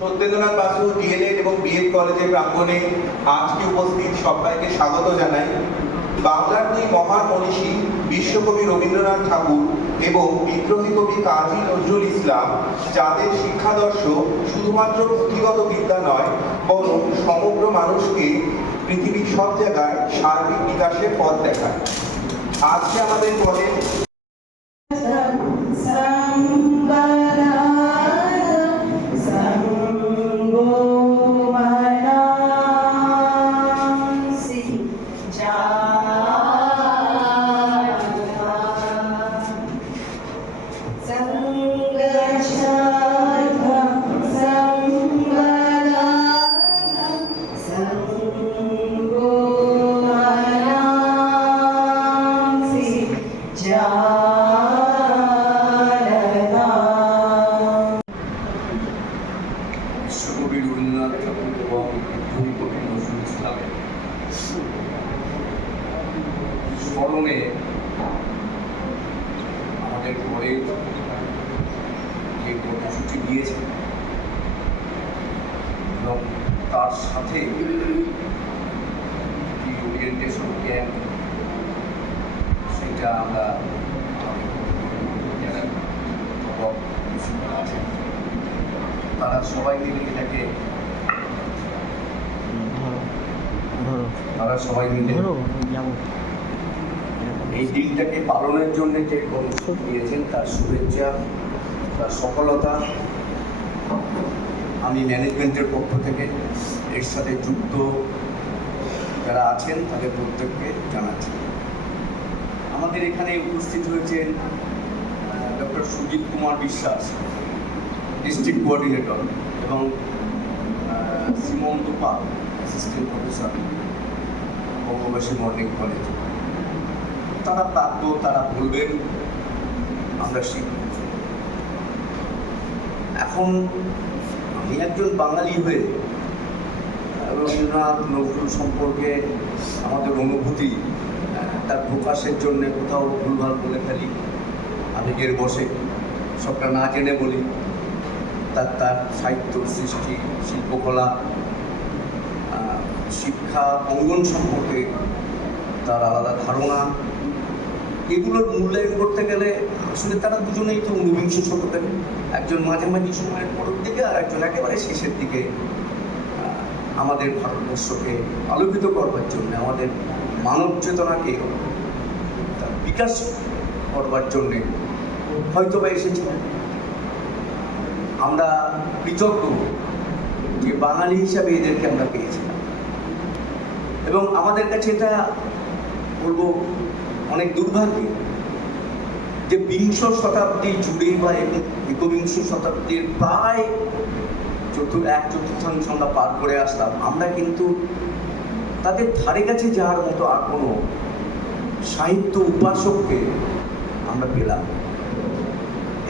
Satyendranath Basu D.El.Ed এবং B Ed কলেজের প্রাঙ্গণে আজকে উপস্থিত সবাইকে স্বাগত জানাই। বাংলার দুই মহান মনীষী বিশ্বকবি রবীন্দ্রনাথ ঠাকুর এবং বিদ্রোহী কবি কাজী নজরুল ইসলাম, যাদের শিক্ষাদর্শ শুধুমাত্র পুঁথিগত বিদ্যা নয় বরং সমগ্র মানুষকে পৃথিবীর সব জায়গায় সার্বিক বিকাশের পথ দেখায়। আজকে আমাদের বলেন বিশ্বকবি রবীন্দ্রনাথ ঠাকুর এবং বিদ্রোহী কবি নজরুল ইসলামের স্মরণে আমাদের কলেজ যে কর্মসূচি দিয়েছে এবং তার সাথে যে ওরিয়েন্টেশন ক্যাম্প, সেটা আমরা যারা আছেন তারা সবাই মিলে এটাকে এই দিনটাকে পালনের জন্য যে কর্মসূচি দিয়েছেন তার শুভেচ্ছা, তার সফলতা আমি ম্যানেজমেন্টের পক্ষ থেকে এর সাথে যুক্ত যারা আছেন তাদের প্রত্যেককে জানাচ্ছি। আমাদের এখানে উপস্থিত হয়েছেন doctor Sujit Kumar Biswas, district coordinator, এবং সীমন্ত পাল, অ্যাসিস্ট্যান্ট প্রফেসর, বঙ্গবাসী মর্নিং কলেজ। তারা প্রাপ্য, তারা বলবেন, আমরা শিখব। এখন আমি একজন বাঙালি হয়ে রবীন্দ্রনাথ নজরুল সম্পর্কে আমাদের অনুভূতি তার প্রকাশের জন্য কোথাও ভুলভাল বলে ফেলি, আবেগের বসে সবটা না জেনে বলি। তার সাহিত্য সৃষ্টি, শিল্পকলা, শিক্ষা অঙ্গন সম্পর্কে তার আলাদা ধারণা, এগুলোর মূল্যায়ন করতে গেলে আসলে তারা দুজনেই তো ঊনবিংশ শতকের, একজন মাঝামাঝি সময়ের পরের দিকে আর একজন একেবারে শেষের দিকে আমাদের ভারতবর্ষকে আলোকিত করবার জন্য, আমাদের মানব চেতনাকে তার বিকাশ করবার জন্যে হয়তো বা এসেছিলেন। আমরা কৃতজ্ঞ যে বাঙালি হিসাবে এদেরকে আমরা পেয়েছিলাম, এবং আমাদের কাছে এটা বলবো অনেক দুর্ভাগ্য যে বিংশ শতাব্দী জুড়ে বা একবিংশ শতাব্দীর প্রায় এক চতুর্থাংশ আমরা পার করে আসলাম, আমরা কিন্তু তাদের ধারে কাছে যাওয়ার মতো আর কোনো সাহিত্য উপাসককে আমরা পেলাম।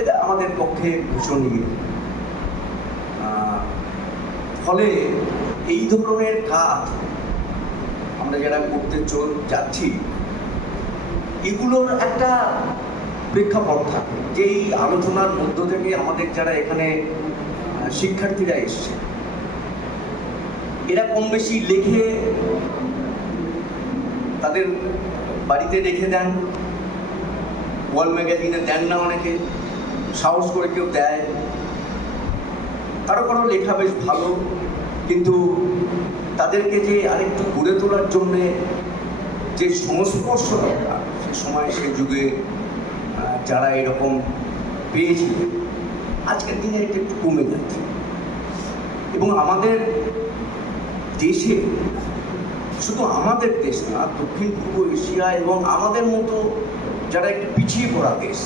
এটা আমাদের পক্ষে ভীষণই। ফলে এই ধরনের কাজ আমরা যারা করতে যাচ্ছি, এগুলোর একটা প্রেক্ষাপট থাকে যে এই আলোচনার মধ্য থেকে আমাদের যারা এখানে শিক্ষার্থীরা এসছে, এরা কম বেশি লেখে তাদের বাড়িতে রেখে দেন, ওয়াল ম্যাগাজিনে দেন না, অনেকে সাহস করে কেউ দেয়, কারো কারো লেখা বেশ ভালো, কিন্তু তাদেরকে যে আরেকটু গড়ে তোলার জন্যে যে সংস্পর্শ দরকার, সে সময় সে যুগে যারা এরকম পেয়েছিলেন, আজকের দিনে এটা একটু কমে যাচ্ছে। এবং আমাদের দেশে, শুধু আমাদের দেশ না, দক্ষিণ পূর্ব এশিয়া এবং আমাদের মতো যারা একটু পিছিয়ে পড়া দেশ,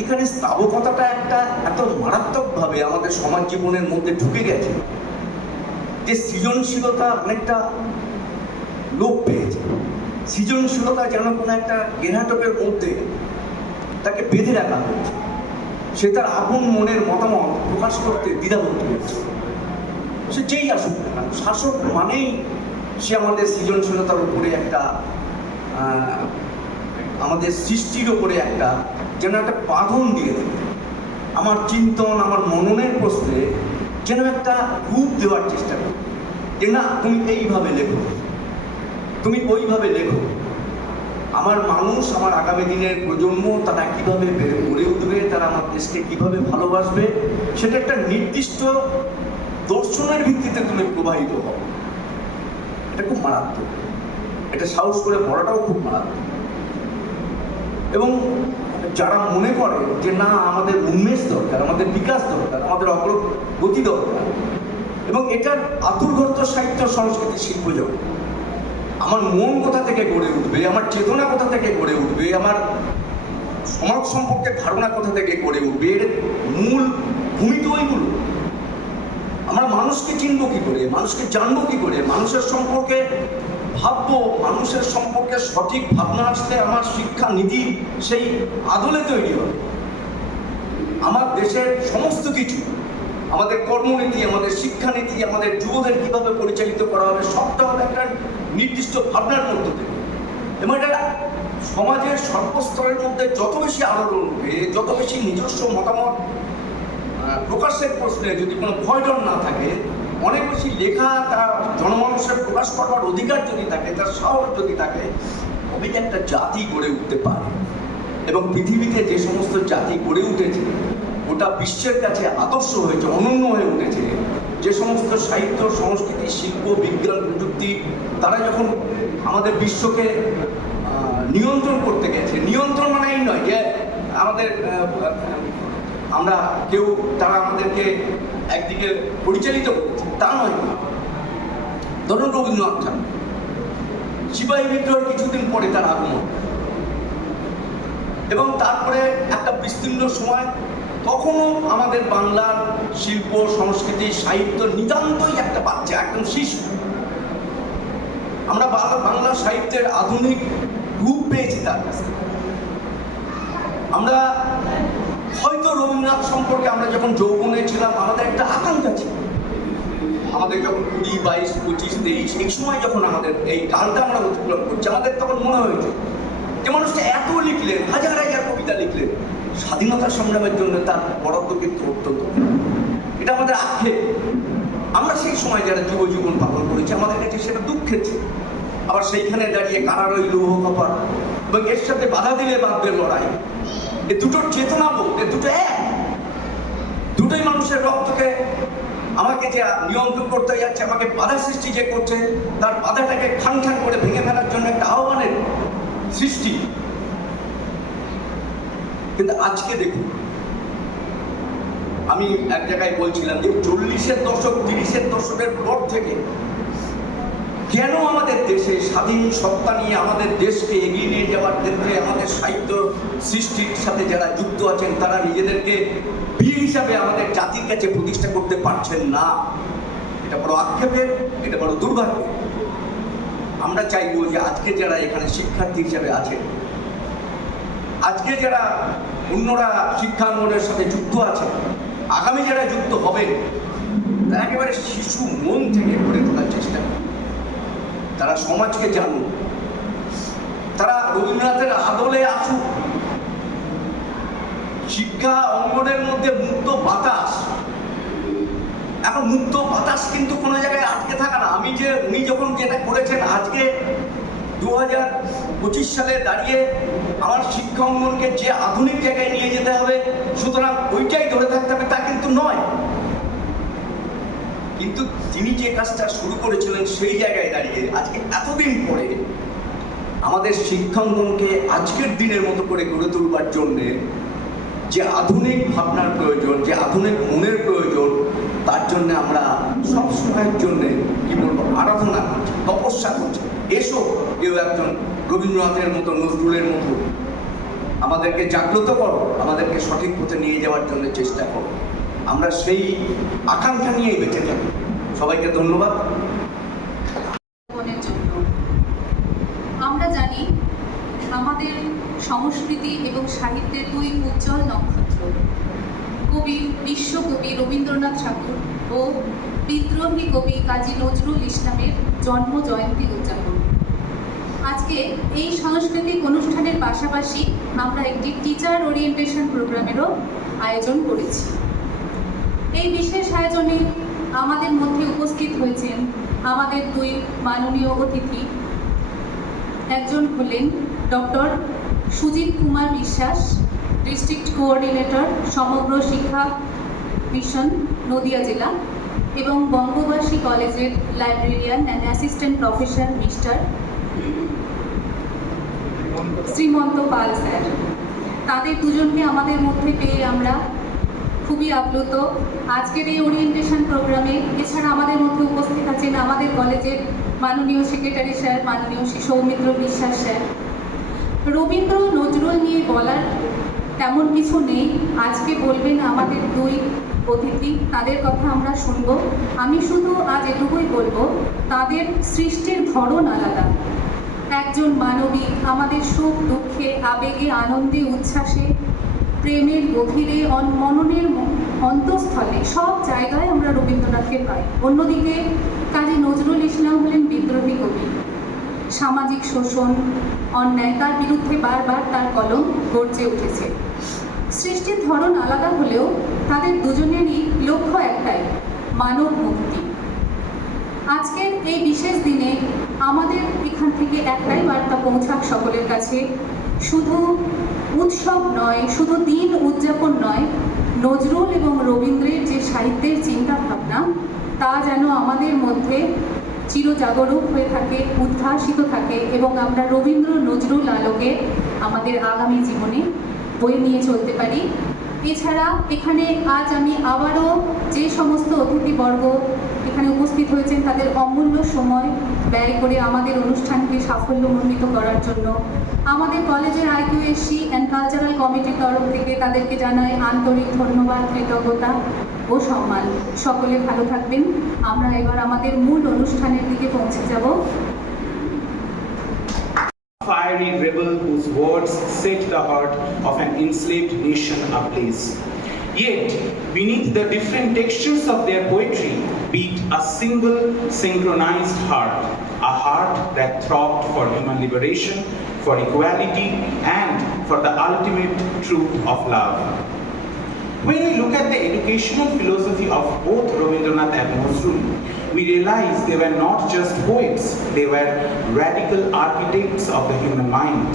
এখানে স্থাবকতাটা একটা এত মারাত্মকভাবে আমাদের সমাজ জীবনের মধ্যে ঢুকে গেছে যে সৃজনশীলতা অনেকটা লোপ পেয়েছে। সৃজনশীলতা যেন কোনো একটা গেরাটকের মধ্যে তাকে বেঁধে রাখা হয়েছে, সে তার আপন মনের মতামত প্রকাশ করতে দ্বিধাবোধ করেছে। সে যেই আসুক না কেন, শাসক মানেই সে আমাদের সৃজনশীলতার উপরে একটা আমাদের সৃষ্টির ওপরে একটা যেন একটা বাঁধন দিয়ে দেবে। আমার চিন্তন, আমার মননের প্রশ্নে যেন একটা রূপ দেওয়ার চেষ্টা করি, যে না তুমি এইভাবে লেখো, তুমি ওইভাবে লেখো। আমার মানুষ, আমার আগামী দিনের প্রজন্ম তারা কীভাবে গড়ে উঠবে, তারা আমার দেশকে কীভাবে ভালোবাসবে, সেটা একটা নির্দিষ্ট দর্শনের ভিত্তিতে তুমি প্রবাহিত হও। এটা খুব মারাত্মক, এটা সাহস করে পড়াটাও খুব মারাত্মক। এবং যারা মনে করে যে না আমাদের উন্মেষ দরকার, আমাদের বিকাশ দরকার, আমাদের অগ্রগতি দরকার, এবং এটার আতুরঘর্ত সাহিত্য, সংস্কৃতি, শিল্প জগৎ, আমার মন কোথা থেকে গড়ে উঠবে, আমার চেতনা কোথা থেকে গড়ে উঠবে, আমার সমাজ সম্পর্কে ধারণা কোথা থেকে গড়ে উঠবে, এর মূল ভূমি তো ওইগুলো। আমরা মানুষকে চিনবো কী করে, মানুষকে জানবো কী করে, মানুষের সম্পর্কে ভাববো, মানুষের সম্পর্কে সঠিক ভাবনা আসলে আমার শিক্ষা নীতি সেই আদলে তৈরি হবে। আমার দেশের সমস্ত কিছু, আমাদের কর্মনীতি, আমাদের শিক্ষানীতি, আমাদের যুবদের কীভাবে পরিচালিত করা হবে, সবটা হবে একটা নির্দিষ্ট ভাবনার মধ্য থেকে। এবং এটা সমাজের সর্বস্তরের মধ্যে যত বেশি আলোড়ন উঠবে, যত বেশি নিজস্ব মতামত প্রকাশের প্রশ্নে যদি কোনো ভয় ডর না থাকে, অনেক বেশি লেখা, তার জনমানুষের প্রকাশ করবার অধিকার যদি থাকে, তার সাহস যদি থাকে, তবেই একটা জাতি গড়ে উঠতে পারে। এবং পৃথিবীতে যে সমস্ত জাতি গড়ে উঠেছে, গোটা বিশ্বের কাছে আদর্শ হয়েছে, অনন্য হয়ে উঠেছে, যে সমস্ত সাহিত্য, সংস্কৃতি, শিল্প, বিজ্ঞান, প্রযুক্তি তারা যখন আমাদের বিশ্বকে নিয়ন্ত্রণ করতে গেছে, নিয়ন্ত্রণ মানে এই নয় যে আমাদের আমরা কেউ তারা আমাদেরকে একদিকে পরিচালিত করছে, তা নয়। ধরুন রবীন্দ্রনাথ ঠাকুর, সিপাহী বিদ্রোহের কিছুদিন পরে তার আগমন, এবং তারপরে একটা বিস্তীর্ণ সময়, তখনও আমাদের বাংলার শিল্প, সংস্কৃতি, সাহিত্য নিতান্তই একটা বাচ্চা, একদম শিশু। আমরা বাংলা সাহিত্যের আধুনিক রূপ পেয়েছি তার কাছে। আমরা হয়তো রবীন্দ্রনাথ সম্পর্কে আমরা যখন যৌবনে ছিলাম, আমাদের একটা আকাঙ্ক্ষা ছিল, আমাদের যখন 20, 22, 25, 23 এই সময় যখন আমাদের এই কালটা আমরা অতিক্রম করছি, আমাদের তখন মনে হয়েছে যে মানুষটা এত লিখলেন, হাজার হাজার কবিতা লিখলেন, স্বাধীনতা সংগ্রামের জন্য তার বরাদ্দ কিন্তু অত্যন্ত, এটা আমাদের আক্ষেপ। আমরা সেই সময় যারা জীবন পালন করেছি, আমাদের কাছে সেটা দুঃখের ছিল। আবার সেইখানে দাঁড়িয়ে কারারই লৌহ কপাট এবং এর সাথে বাধা দিলে বাঁধবে লড়াই, এ দুটোর চেতনা বোধ, এ দুটো এক, দুটোই মানুষের রক্তকে আমাকে যে নিয়ন্ত্রণ করতে যাচ্ছে, আমাকে বাধা সৃষ্টি যে করছে, তার বাধাটাকে খান খান করে ভেঙে ফেলার জন্য একটা আহ্বানের সৃষ্টি। কিন্তু আজকে দেখুন, আমি এক জায়গায় বলছিলাম যে 40-এর দশক, 30-এর দশকের পর থেকে কেন আমাদের দেশে স্বাধীন সত্তা নিয়ে আমাদের দেশকে এগিয়ে নিয়ে যাওয়ার ক্ষেত্রে আমাদের সাহিত্য সৃষ্টির সাথে যারা যুক্ত আছেন, তারা নিজেদেরকে বীর হিসাবে আমাদের জাতির কাছে প্রতিষ্ঠা করতে পারছেন না? এটা বড় আক্ষেপের, এটা বড় দুর্ভাগ্য। আমরা চাইব যে আজকে যারা এখানে শিক্ষার্থী হিসাবে আছেন, আজকে যারা অন্যরা শিক্ষাঙ্গনের সাথে যুক্ত আছেন, আগামী যারা যুক্ত হবেন, তারা একেবারে শিশু মন থেকে গড়ে তোলার চেষ্টা করুন। তারা সমাজকে জানুন, তারা রবীন্দ্রনাথের আদলে আসুন। শিক্ষা অঙ্গনের মধ্যে মুক্ত বাতাস, এখন মুক্ত বাতাস কিন্তু কোনো জায়গায় আটকে থাকা না। উনি যখন যেটা করেছেন, আজকে 2025 সালে দাঁড়িয়ে আমার শিক্ষা অঙ্গনকে যে আধুনিক জায়গায় নিয়ে যেতে হবে, সুতরাং ওইটাই ধরে থাকতে হবে তা কিন্তু নয়। কিন্তু তিনি যে কাজটা শুরু করেছিলেন, সেই জায়গায় দাঁড়িয়ে আজকে এতদিন পরে আমাদের শিক্ষাঙ্গনকে আজকের দিনের মতো করে গড়ে তুলবার জন্যে যে আধুনিক ভাবনার প্রয়োজন, যে আধুনিক মনের প্রয়োজন, তার জন্য আমরা সবসময়ের জন্যে কি বলবো, আরাধনা করছি, তপস্যা করছি। এসো কেউ একজন রবীন্দ্রনাথের মতো, নজরুলের মতো আমাদেরকে জাগ্রত করো, আমাদেরকে সঠিক পথে নিয়ে যাওয়ার জন্য চেষ্টা করো। আমরা সেই আকাঙ্ক্ষা নিয়েই বেঁচে থাকি। সবাইকে ধন্যবাদ। আমরা জানি আমাদের সংস্কৃতি এবং সাহিত্যের দুই উজ্জ্বল নক্ষত্র, কবি, বিশ্বকবি রবীন্দ্রনাথ ঠাকুর ও বিদ্রোহী কবি কাজী নজরুল ইসলামের জন্ম জয়ন্তী উদযাপন। আজকে এই সাংস্কৃতিক অনুষ্ঠানের পাশাপাশি আমরা একটি টিচার ওরিয়েন্টেশন প্রোগ্রামেরও আয়োজন করেছি। এই বিশেষ আয়োজনে আমাদের মধ্যে উপস্থিত হয়েছেন আমাদের দুই মাননীয় অতিথি। একজন হলেন doctor Sujit Kumar Biswas, district coordinator সমগ্র শিক্ষা মিশন নদিয়া জেলা, এবং বঙ্গবাসী কলেজের librarian and assistant professor mister Srimanta Pal sir. তাদের দুজনকে আমাদের মধ্যে পেয়ে আমরা খুবই আপ্লুত। আজকের এই ওরিয়েন্টেশন প্রোগ্রামে এছাড়া আমাদের মধ্যে উপস্থিত আছেন আমাদের কলেজের মাননীয় সেক্রেটারি স্যার, মাননীয় শ্রী সৌমিত্র বিশ্বাস স্যার। রবীন্দ্র নজরুল নিয়ে বলার তেমন কিছু নেই, আজকে বলবেন আমাদের দুই অতিথি, তাদের কথা আমরা শুনবো। আমি শুধু আজ এটুকুই বলবো, তাদের সৃষ্টির ধরন আলাদা। একজন মানবিক, আমাদের সুখ দুঃখে, আবেগে, আনন্দে, উচ্ছ্বাসে, প্রেমের গভীরে, মননের অন্তঃস্থলে সব জায়গায় আমরা রবীন্দ্রনাথকে পাই। অন্যদিকে কাজী নজরুল ইসলাম হলেন বিদ্রোহী কবি। সামাজিক শোষণ, অন্যায়, তার বিরুদ্ধে বারবার তার কলম গর্জে উঠেছে। সৃষ্টির ধরন আলাদা হলেও তাদের দুজনেরই লক্ষ্য একটাই, মানব মুক্তি। আজকের এই বিশেষ দিনে আমাদের এখান থেকে একটাই বার্তা পৌঁছাক সকলের কাছে, শুধু উৎসব নয়, শুধু দিন উদযাপন নয়, নজরুল এবং রবীন্দ্রের যে সাহিত্যের চিন্তা ভাবনা তা যেন আমাদের মধ্যে চিরজাগরুক হয়ে থাকে, উদ্ভাসিত থাকে, এবং আমরা রবীন্দ্র নজরুল আলোকে আমাদের আগামী জীবনে বয়ে নিয়ে চলতে পারি। এছাড়া এখানে আজ আমি আবারও যে সমস্ত অতিথিবর্গ এখানে উপস্থিত হয়েছেন তাদের অমূল্য সময় ব্যয় করে আমাদের অনুষ্ঠানকে সাফল্যমণ্ডিত করার জন্য আমাদের কলেজের IQAC অ্যান্ড কালচারাল কমিটির তরফ থেকে তাদেরকে জানাই আন্তরিক ধন্যবাদ, কৃতজ্ঞতা ও সম্মান। সকলে ভালো থাকবেন। আমরা এবার আমাদের মূল অনুষ্ঠানের দিকে পৌঁছে যাব। Fiery rebel whose words set the heart of an enslaved nation ablaze. Yet, beneath the different textures of their poetry beat a single synchronized heart, a heart that throbbed for human liberation, for equality, and for the ultimate truth of love. When we look at the educational philosophy of both Rabindranath and Nazrul, we realize they were not just poets, they were radical architects of the human mind.